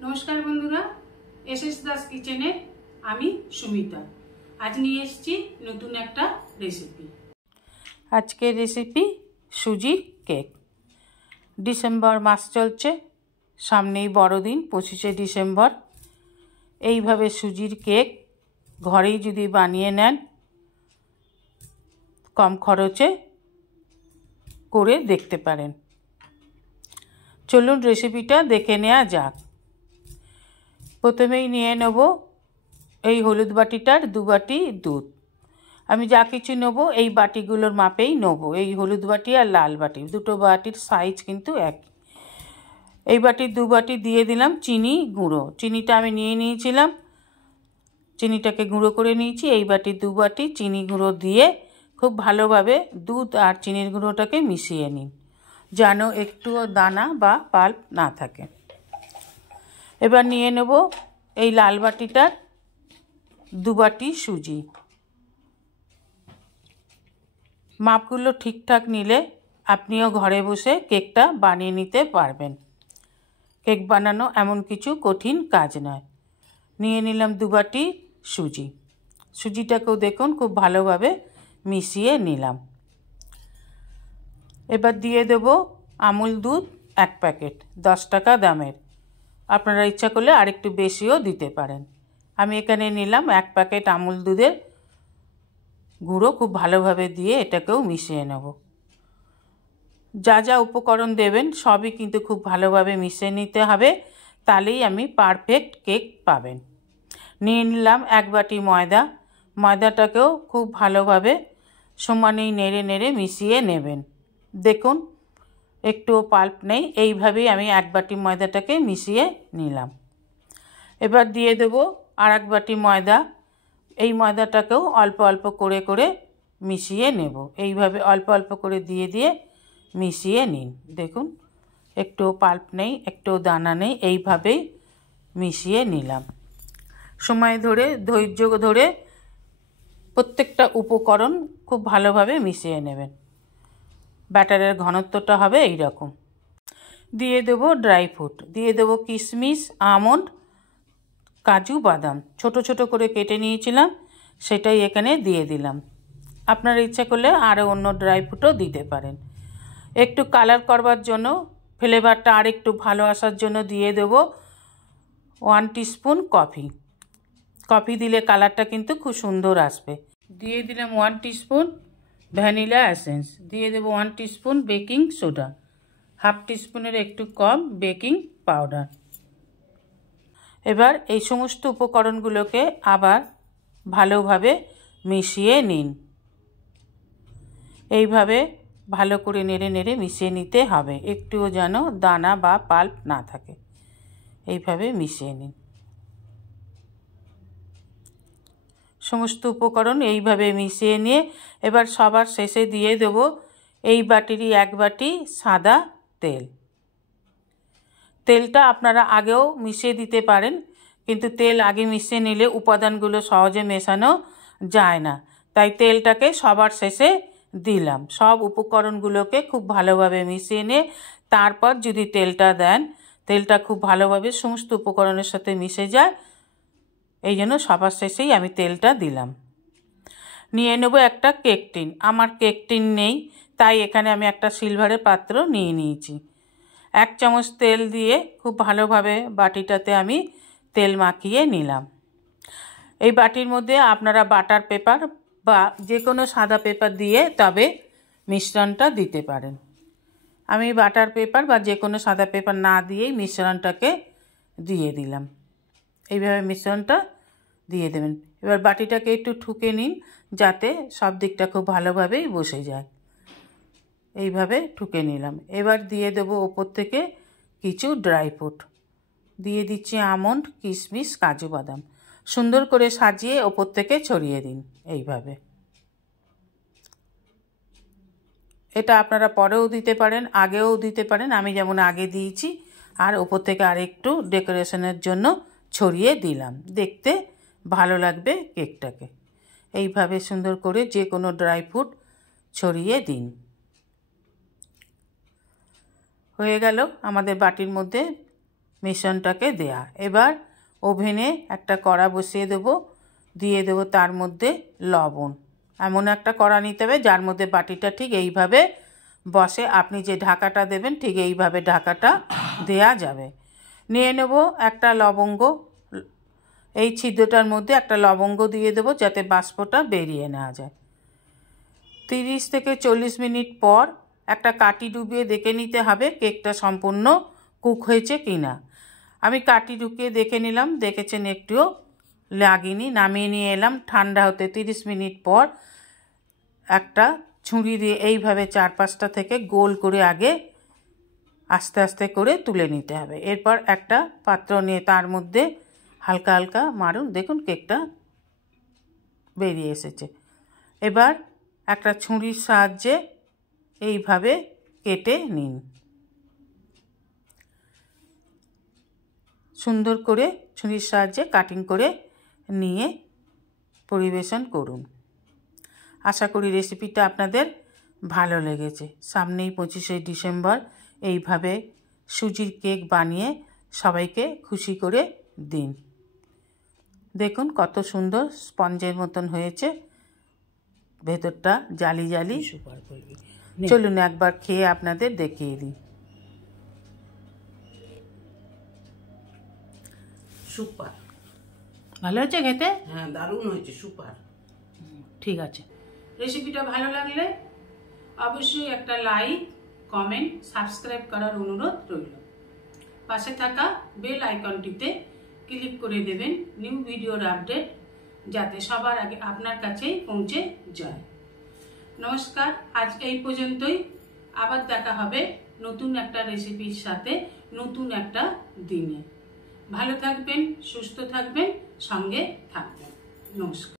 नमस्कार बंधुरा एसएस दास किचेने आमी सुमिता आज निये एसेछि नतून एकटा रेसिपि। आजकेर रेसिपि सुजिर केक। डिसेम्बर मास चलছে, सामनेई बड़ोदिन 25শে डिसेम्बर। এইভাবে সুজির কেক ঘরেই যদি বানিয়ে নেন কম খরচে করে দেখতে পারেন। চলুন রেসিপিটা দেখে নেওয়া যাক। প্রথমেই নিয়ে নেব এই হলুদ বাটিটার 2 বাটি দুধ। আমি যা কিছু নেব এই বাটিগুলোর মাপেই নেব। এই হলুদ বাটি আর লাল বাটি দুটো বাটির সাইজ কিন্তু একই। এই বাটির 2 বাটি দিয়ে দিলাম চিনি গুঁড়ো। চিনিটা আমি নিয়ে নিয়েছিলাম, চিনিটাকে গুঁড়ো করে নিয়েছি। এই বাটির 2 বাটি চিনি গুঁড়ো দিয়ে খুব ভালোভাবে দুধ আর চিনির গুঁড়োটাকে মিশিয়ে নিন, যেন একটুও দানা বা পাল্প না থাকে। এবার নিয়ে নেব এই লাল বাটিটার 2 বাটি সুজি। মাপগুলো ঠিকঠাক নিলে আপনিও ঘরে বসে কেকটা বানিয়ে নিতে পারবেন। কেক বানানো এমন কিছু কঠিন কাজ নয়। নিয়ে নিলাম 2 বাটি সুজি। সুজিটাকেও দেখুন খুব ভালোভাবে মিশিয়ে নিলাম। এবার দিয়ে দেব আমুল দুধ 1 প্যাকেট, 10 টাকা দামের। আপনারা ইচ্ছা করলে আরেকটু বেশিও দিতে পারেন। আমি এখানে নিলাম 1 প্যাকেট আমুল দুধের গুঁড়ো। খুব ভালোভাবে দিয়ে এটাকেও মিশিয়ে নেব। যা যা উপকরণ দেবেন সবই কিন্তু খুব ভালোভাবে মিশিয়ে নিতে হবে, তাহলেই আমি পারফেক্ট কেক পাবেন। নিয়ে নিলাম 1 বাটি ময়দা। ময়দাটাকেও খুব ভালোভাবে সমানেই নেড়ে নেড়ে মিশিয়ে নেবেন। দেখুন একটুও পাল্প নেই। এইভাবেই আমি 1 বাটি ময়দাটাকে মিশিয়ে নিলাম। এবার দিয়ে দেব আর 1 বাটি ময়দা। এই ময়দাটাকেও অল্প অল্প করে করে মিশিয়ে নেব। এইভাবে অল্প অল্প করে দিয়ে দিয়ে মিশিয়ে নিন। দেখুন একটুও পাল্প নেই, একটুও দানা নেই। এইভাবেই মিশিয়ে নিলাম। সময় ধরে ধৈর্য ধরে প্রত্যেকটা উপকরণ খুব ভালোভাবে মিশিয়ে নেবেন। ব্যাটারের ঘনত্বটা হবে এই রকম। দিয়ে দেব ড্রাই ফ্রুট, দিয়ে দেব কিশমিশ, আমন্ড, কাজু, বাদাম। ছোট ছোট করে কেটে নিয়েছিলাম, সেটাই এখানে দিয়ে দিলাম। আপনারা ইচ্ছা করলে আরও অন্য ড্রাই ফ্রুটও দিতে পারেন। একটু কালার করবার জন্য, ফ্লেভারটা আর একটু ভালো আসার জন্য দিয়ে দেব 1 টিস্পুন কফি। কফি দিলে কালারটা কিন্তু খুব সুন্দর আসবে। দিয়ে দিলাম 1 টিস্পুন ভ্যানিলা এসেন্স। দিয়ে দেব 1 টিস্পুন বেকিং সোডা, 1/2 টিস্পুনের একটু কম বেকিং পাউডার। এবার এই সমস্ত উপকরণগুলোকে আবার ভালোভাবে মিশিয়ে নিন। এইভাবে ভালো করে নেড়ে নেড়ে মিশিয়ে নিতে হবে, একটুও যেন দানা বা পাল্প না থাকে। এইভাবে মিশিয়ে নিন। সমস্ত উপকরণ এইভাবে মিশিয়ে নিয়ে এবার সবার শেষে দিয়ে দেব এই বাটিরই 1 বাটি সাদা তেল। তেলটা আপনারা আগেও মিশিয়ে দিতে পারেন, কিন্তু তেল আগে মিশিয়ে নিলে উপাদানগুলো সহজে মেশানো যায় না, তাই তেলটাকে সবার শেষে দিলাম। সব উপকরণগুলোকে খুব ভালোভাবে মিশিয়ে নিয়ে তারপর যদি তেলটা দেন, তেলটা খুব ভালোভাবে সমস্ত উপকরণের সাথে মিশে যায়, এই জন্য সবার শেষেই আমি তেলটা দিলাম। নিয়ে নেব একটা কেক টিন। আমার কেক টিন নেই, তাই এখানে আমি একটা সিলভারের পাত্র নিয়ে নিয়েছি। 1 চামচ তেল দিয়ে খুব ভালোভাবে বাটিটাতে আমি তেল মাখিয়ে নিলাম। এই বাটির মধ্যে আপনারা বাটার পেপার বা যে কোনো সাদা পেপার দিয়ে তবে মিশ্রণটা দিতে পারেন। আমি বাটার পেপার বা যে কোনো সাদা পেপার না দিয়েই মিশ্রণটাকে দিয়ে দিলাম। এইভাবে মিশ্রণটা দিয়ে দেবেন। এবার বাটিটাকে একটু ঠুকে নিন, যাতে সব দিকটা খুব ভালোভাবেই বসে যায়। এইভাবে ঠুকে নিলাম। এবার দিয়ে দেব ওপর থেকে কিছু ড্রাই ফ্রুট। দিয়ে দিচ্ছি আমন্ড, কিশমিশ, কাজু, বাদাম। সুন্দর করে সাজিয়ে ওপর থেকে ছড়িয়ে দিন এইভাবে। এটা আপনারা পরেও দিতে পারেন, আগেও দিতে পারেন। আমি যেমন আগে দিয়েছি, আর ওপর থেকে আরেকটু ডেকোরেশনের জন্য ছড়িয়ে দিলাম। দেখতে ভালো লাগবে কেকটাকে। এইভাবে সুন্দর করে যে কোনো ড্রাই ফ্রুট ছড়িয়ে দিন। হয়ে গেল আমাদের বাটির মধ্যে মিশ্রণটাকে দেয়া। এবার ওভেনে একটা কড়া বসিয়ে দেবো, দিয়ে দেবো তার মধ্যে লবণ। এমন একটা কড়া নিতে হবে যার মধ্যে বাটিটা ঠিক এইভাবে বসে, আপনি যে ঢাকাটা দেবেন ঠিক এইভাবে ঢাকাটা দেয়া যাবে। নিয়ে নেব একটা লবঙ্গ, এই ছিদ্রটার মধ্যে একটা লবঙ্গ দিয়ে দেবো যাতে বাষ্পটা বেরিয়ে নেওয়া যায়। 30 থেকে 40 মিনিট পর একটা কাঠি ডুবিয়ে দেখে নিতে হবে কেকটা সম্পূর্ণ কুক হয়েছে কি না। আমি কাঠি ঢুকিয়ে দেখে নিলাম, দেখেছেন একটুও লাগেনি। নামিয়ে নিয়ে এলাম ঠান্ডা হতে। 30 মিনিট পর একটা ছুরি দিয়ে এইভাবে 4-5টা থেকে গোল করে আগে আস্তে আস্তে করে তুলে নিতে হবে। এরপর একটা পাত্র নিয়ে তার মধ্যে হালকা হালকা মারুন, দেখুন কেকটা বেরিয়ে এসেছে। এবার একটা ছুরির সাহায্যে এইভাবে কেটে নিন, সুন্দর করে ছুরির সাহায্যে কাটিং করে নিয়ে পরিবেশন করুন। আশা করি রেসিপিটা আপনাদের ভালো লেগেছে। সামনেই 25শে ডিসেম্বর, এইভাবে সুজির কেক বানিয়ে সবাইকে খুশি করে দিন। দেখুন কত সুন্দর স্পঞ্জের মতন হয়েছে, ভেতরটা জালি জালি। চলুন একবার খেয়ে আপনাদের দেখিয়ে দিই। সুপার, ভালো হয়েছে খেতে? হ্যাঁ দারুণ হয়েছে, সুপার। ঠিক আছে, রেসিপিটা ভালো লাগলে অবশ্যই একটা লাইক, কমেন্ট, সাবস্ক্রাইব করার অনুরোধ রইল। পাশে থাকা বেল আইকনটিতে ক্লিক করে দেবেন নিউ ভিডিওর আপডেট যাতে সবার আগে আপনার কাছেই পৌঁছে যায়। নমস্কার, আজ এই পর্যন্তই। আবার দেখা হবে নতুন একটা রেসিপির সাথে নতুন একটা দিনে। ভালো থাকবেন, সুস্থ থাকবেন, সঙ্গে থাকবেন। নমস্কার।